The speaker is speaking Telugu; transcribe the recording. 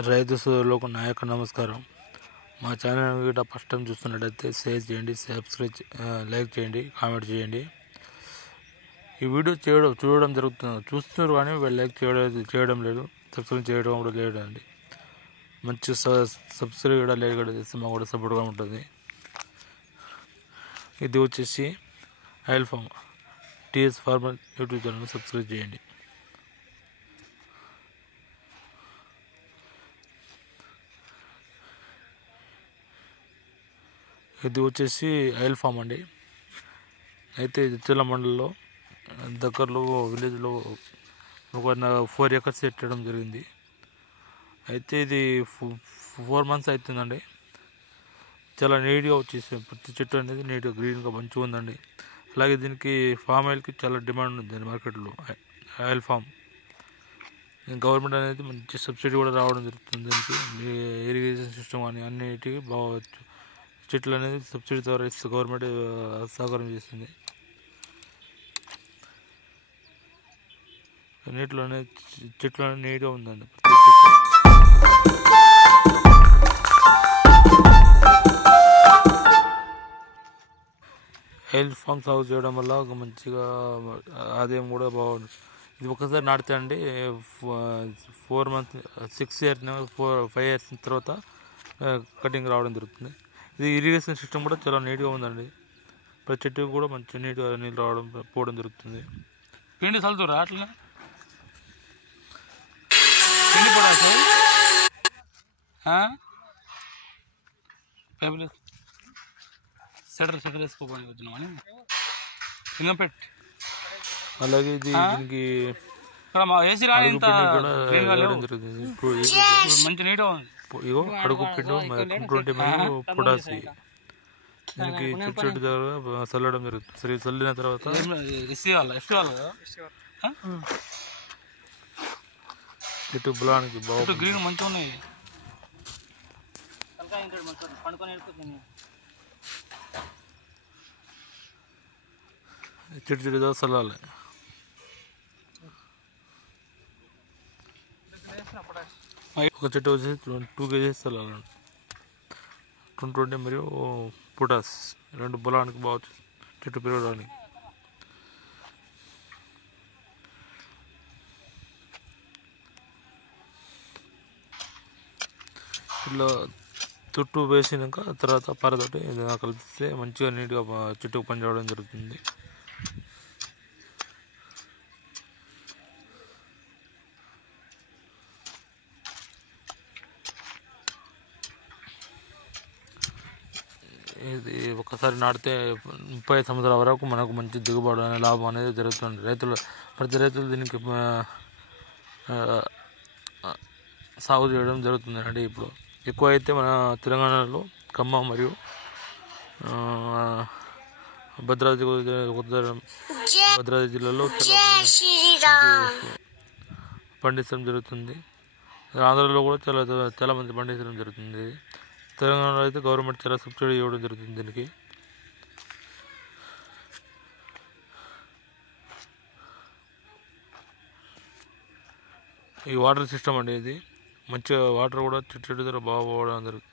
రైతు సోదరులకు నా యొక్క నమస్కారం. మా ఛానల్ గిట్ట ఫస్ట్ టైం చూస్తున్నట్టయితే షేర్ చేయండి, సబ్స్క్రైబ్ లైక్ చేయండి, కామెంట్ చేయండి. ఈ వీడియో చూడడం జరుగుతుంది, చూస్తున్నారు కానీ వీళ్ళు లైక్ చేయడం లేదు, సబ్స్క్రైబ్ చేయడం కూడా లేదండి. మంచి సబ్స్క్రైబ్ కూడా లైక్ కూడా చేస్తే మాకు కూడా సపోర్ట్గా ఉంటుంది. ఇది వచ్చేసి oil palm TS farmer YouTube channel subscribe చేయండి. ఇది వచ్చేసి ఆయిల్ ఫామ్ అండి. అయితే జడ్చర్ల మండలంలో దగ్గరలో విలేజ్లో ఒక 4 acres పెట్టడం జరిగింది. అయితే ఇది 4 months అవుతుందండి. చాలా నీట్గా వచ్చేసి ప్రతి చెట్టు అనేది నీట్గా గ్రీన్గా మంచిగా ఉందండి. అలాగే దీనికి ఫామ్ ఆయిల్కి చాలా డిమాండ్ ఉంది మార్కెట్లో. ఆయిల్ ఫామ్ గవర్నమెంట్ అనేది మంచి సబ్సిడీ కూడా రావడం జరుగుతుంది. దీనికి ఇరిగేషన్ సిస్టమ్ కానీ అన్నిటికీ బాగా చెట్లు అనేది సబ్సిడీ ద్వారా ఇస్తే గవర్నమెంట్ సహకారం చేస్తుంది. నీటిలోనే చెట్లు అనేది నీట్గా ఉందండి. ఆయిల్ ఫామ్ సాగు చేయడం వల్ల మంచిగా ఆదాయం కూడా బాగుంది. ఇది ఒకసారి నాటితే అండి 4 months 6 years 5 years తర్వాత కటింగ్ రావడం జరుగుతుంది. ఇది ఇరిగేషన్ సిస్టమ్ కూడా చాలా నీట్గా ఉందండి. ప్రతి చెట్టుకు కూడా మంచి నీట్గా నీళ్ళు రావడం పోవడం జరుగుతుంది. పిండి చల్లుతురా అట్లా పిండి పడా సార్ సెటర్ వేసుకోపోయి వచ్చినామని ఇంకా పెట్టి. అలాగే దీనికి మంచి నీట్గా ఉంది. ఇగో అడుగు పిండి 20 మరియు పొటాసి దీనికి చెట్టు దగ్గర చల్లడం జరుగుతుంది. సరే చల్లిన తర్వాత చెట్టు బలానికి బాగా గ్రీన్ మంచిగా ఉన్నాయి. చెట్టు దగ్గర చల్లాలి. ఒక చెట్టు వచ్చి 2 kgs చల్లాలండి. 20 మరియు పొటాస్ 2 బలానికి బాగా చెట్టు పెరగడానికి. ఇట్లా చుట్టూ వేసినాక తర్వాత పారతోటి కలిపిస్తే మంచిగా నీట్గా చెట్టుకు పని చేయడం జరుగుతుంది. ఇది ఒకసారి నాటితే 30 సంవత్సరాల వరకు మనకు మంచి దిగుబడి అనే లాభం అనేది జరుగుతుంది. ప్రతి రైతులు దీనికి సాగు చేయడం జరుగుతుంది అండి. ఇప్పుడు ఎక్కువ అయితే మన తెలంగాణలో ఖమ్మం మరియు భద్రాద్రి జిల్లాలో పండించడం జరుగుతుంది. ఆంధ్రలో కూడా చాలా మంది పండించడం జరుగుతుంది. తెలంగాణలో అయితే గవర్నమెంట్ చాలా సబ్సిడీ ఇవ్వడం జరుగుతుంది దీనికి. ఈ వాటర్ సిస్టమ్ అండి, ఇది మంచిగా వాటర్ కూడా చెట్టు దగ్గర బాగా పోవడం జరుగుతుంది.